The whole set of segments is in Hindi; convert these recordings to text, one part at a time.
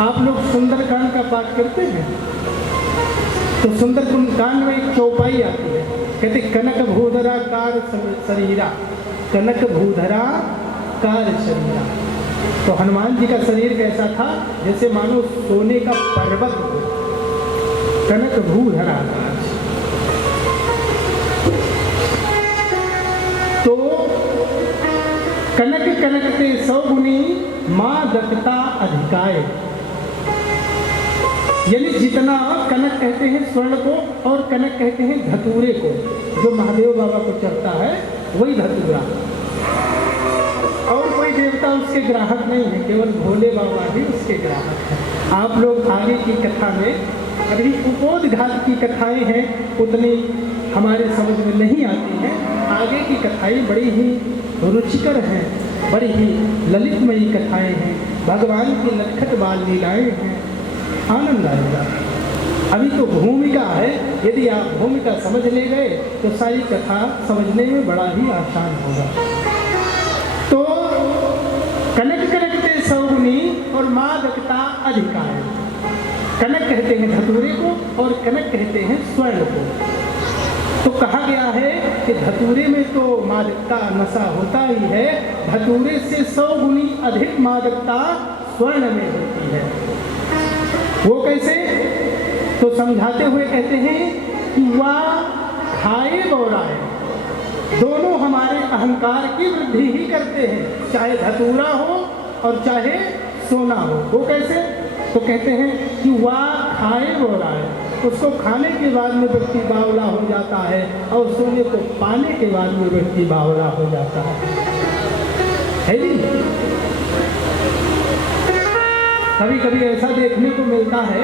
आप लोग सुंदरकांड का पाठ करते हैं? तो सुंदरकांड में एक चौपाई आती है, कहते कनक भूधरा कार शरीरा, कनक भूधरा कार शरीरा। तो हनुमान जी का शरीर कैसा था? जैसे मानो सोने का पर्वत हो, कनक भूधरा कार। तो कनक कनकते सौगुनी माँ दत्ता अधिकाय, यानी जितना कनक कहते हैं स्वर्ण को और कनक कहते हैं धतूरे को, जो महादेव बाबा को चढ़ता है वही धतूरा। और कोई देवता उसके ग्राहक नहीं है, केवल भोले बाबा ही उसके ग्राहक हैं। आप लोग आगे की कथा में, अभी उपोदघात की कथाएं हैं, उतनी हमारे समझ में नहीं आती हैं। आगे की कथाएं बड़ी ही रुचिकर हैं, बड़ी ही ललितमयी कथाएं हैं, भगवान की नटखट बाल लीलाएं हैं, आनंद आएगा। अभी तो भूमिका है, यदि आप भूमिका समझ ले गए तो सारी कथा समझने में बड़ा ही आसान होगा। तो कनक कनकते सौगुनी और माँ दत्ता अधिकाय, कनक कहते हैं धतूरे को और कनक कहते हैं स्वर्ण को। तो कहा गया है कि धतूरे में तो मादकता नशा होता ही है, धतूरे से 100 गुनी अधिक मादकता स्वर्ण में होती है। वो कैसे? तो समझाते हुए कहते हैं कि वह खाए गौराए, दोनों हमारे अहंकार की वृद्धि ही करते हैं, चाहे धतूरा हो और चाहे सोना हो। वो कैसे? तो कहते हैं कि वह खाए गौराए, उसको खाने के बाद में व्यक्ति बावला हो जाता है और सोने को पाने के बाद में व्यक्ति बावला हो जाता है जी। कभी कभी ऐसा देखने को मिलता है,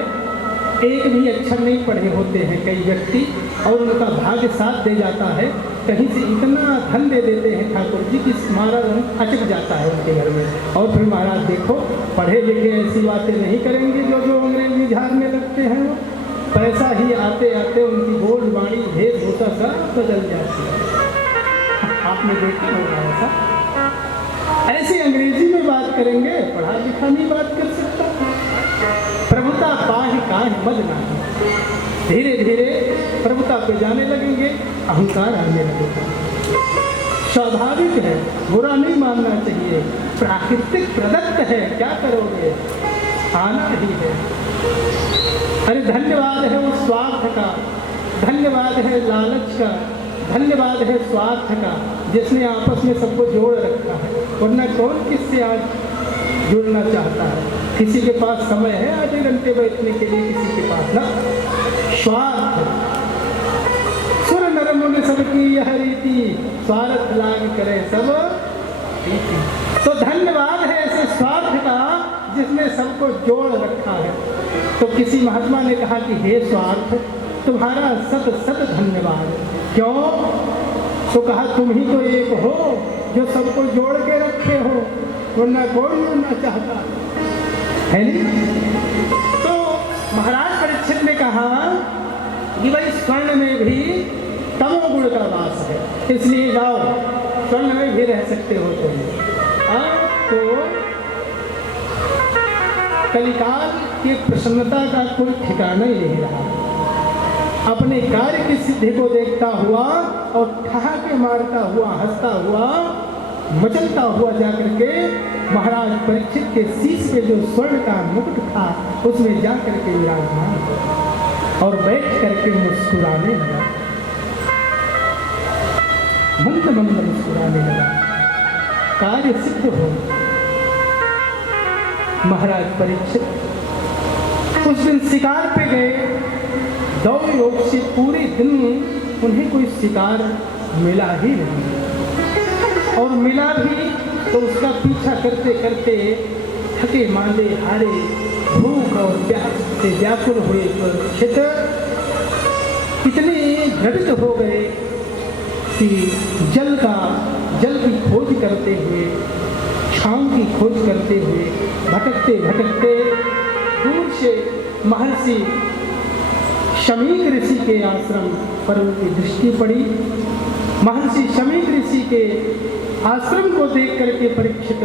एक भी अक्षर नहीं पढ़े होते हैं कई व्यक्ति और उनका भाग्य साथ दे जाता है, कहीं से इतना धन दे देते हैं ठाकुर जी कि महाराज अचक जाता है उनके घर में। और फिर महाराज देखो, पढ़े लिखे ऐसी बातें नहीं करेंगे जो अंग्रेजी झाड़ने लगते हैं, वो पैसा ही आते आते उनकी बोल वाणी वेशभूषा सब बदल जाती है। आपने देखा होगा ऐसा, ऐसे अंग्रेजी में बात करेंगे, पढ़ा लिखा नहीं बात कर सकता। प्रभुता पाहि काहि मद नाही, धीरे धीरे प्रभुता पे जाने लगेंगे, अहंकार आने लगेगा। स्वाभाविक है, बुरा नहीं मानना चाहिए, प्राकृतिक प्रदत्त है, क्या करोगे, आना ही है। अरे धन्यवाद है वो स्वार्थ का, धन्यवाद है लालच का, धन्यवाद है स्वार्थ का, जिसने आपस में सबको जोड़ रखा है। वरना कौन किससे आज जुड़ना चाहता है? किसी के पास समय है आधे घंटे बैठने के लिए, किसी के पास ना। स्वार्थ सुर नर मुनि सबकी यह रीति, स्वार्थ लाग करे सब रीति। तो धन्यवाद है ऐसे स्वार्थ का जिसने सबको जोड़ रखा है। तो किसी महात्मा ने कहा कि हे स्वार्थ, तुम्हारा सत सत धन्यवाद। क्यों? तो कहा तुम ही तो एक हो जो सबको जोड़ के रखे हो, वरना कौन जुड़ना चाहता है नहीं। तो महाराज परीक्षित ने कहा कि भाई स्वर्ण में भी तमोगुण का वास है, इसलिए जाओ स्वर्ण में भी रह सकते हो तुम। तो कलिकाल की प्रसन्नता का कोई ठिकाना ही नहीं रहा। अपने कार्य की सिद्धि को देखता हुआ और ठहाके मारता हुआ, हंसता हुआ, मचलता हुआ जाकर के महाराज परीक्षित के शीश पे जो स्वर्ण का मुकुट था उसमें जाकर के विराजमान हुआ और बैठ करके मुस्कुराने लगा, मंद मंद मुस्कुराने लगा। कार्य सिद्ध हो। महाराज परीक्षित उस दिन शिकार पे गए, दौड़ योग से पूरे दिन उन्हें कोई शिकार मिला ही नहीं, और मिला भी तो उसका पीछा करते करते थके मांदे हारे, भूख और प्यास से व्याकुल हुए परीक्षित इतने घटित हो गए कि जल की खोज करते हुए, छांव की खोज करते हुए भटकते भटकते दूर से महर्षि शमीक ऋषि के आश्रम पर उनकी दृष्टि पड़ी। महर्षि शमीक ऋषि के आश्रम को देख करके परीक्षित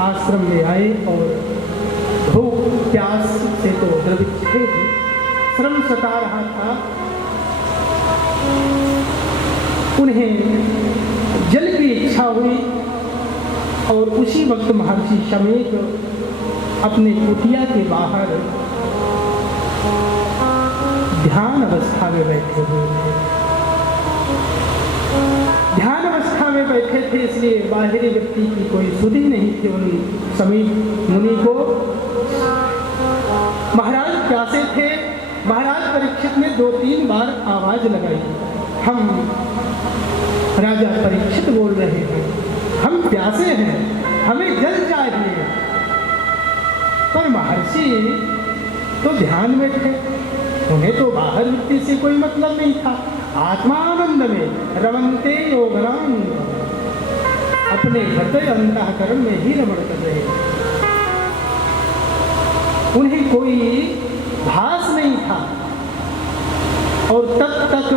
आश्रम में आए और भूख प्यास से तो द्रवित थे ही, श्रम सता रहा था, उन्हें जल की इच्छा हुई और उसी वक्त महर्षि शमेक अपने कुटिया के बाहर ध्यान अवस्था में बैठे हुए थे। ध्यान अवस्था में बैठे थे, इसलिए बाहरी व्यक्ति की कोई सुधि नहीं थी उन समीप मुनि को। महाराज प्यासे थे। महाराज परीक्षित ने 2-3 बार आवाज लगाई, हम राजा परीक्षित बोल रहे हैं, हम प्यासे हैं, हमें जल चाहिए। पर महर्षि तो ध्यान में थे, उन्हें तो बाहर व्यक्ति से कोई मतलब नहीं था। आत्मानंद में रमन्ते योगराम, अपने हृदय अंतःकरण में ही रमण कर रहे। उन्हें कोई भास नहीं था। और तब तक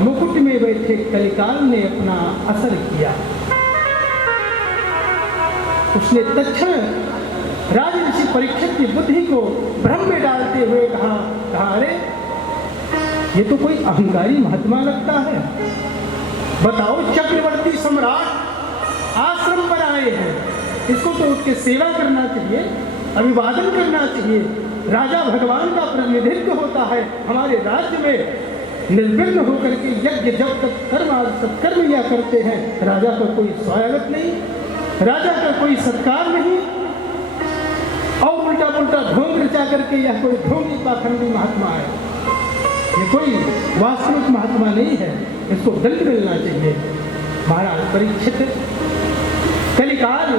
मुकुट में बैठे कलिकाल ने अपना असर किया। उसने तत्क्षण राजऋषि परीक्षित की बुद्धि को भ्रम में डालते हुए कहा, अरे ये तो कोई अहंकारी महात्मा लगता है। बताओ, चक्रवर्ती सम्राट आश्रम पर आए हैं, इसको तो उसके सेवा करना चाहिए, अभिवादन करना चाहिए। राजा भगवान का प्रतिनिधित्व होता है हमारे राज्य में। निर्विघ्न होकर के यज्ञ जब तक कर्म सत्कर्म किया करते हैं, राजा का कोई स्वागत नहीं, राजा का कोई सत्कार नहीं, और उल्टा पुल्टा ढोंग रचा करके यह कोई ढोंगी पाखंडी महात्मा है, ये कोई वास्तविक महात्मा नहीं है, इसको दंड मिलना चाहिए। महाराज परीक्षित कलिकाल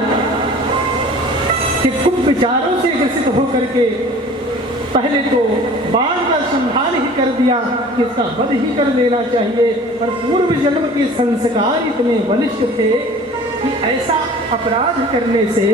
के कुछ विचारों से ग्रसित होकर के पहले तो बाण का संहार ही कर दिया कि इसका वध ही कर देना चाहिए, पर पूर्व जन्म के संस्कार इतने बलिष्ठ थे कि ऐसा अपराध करने से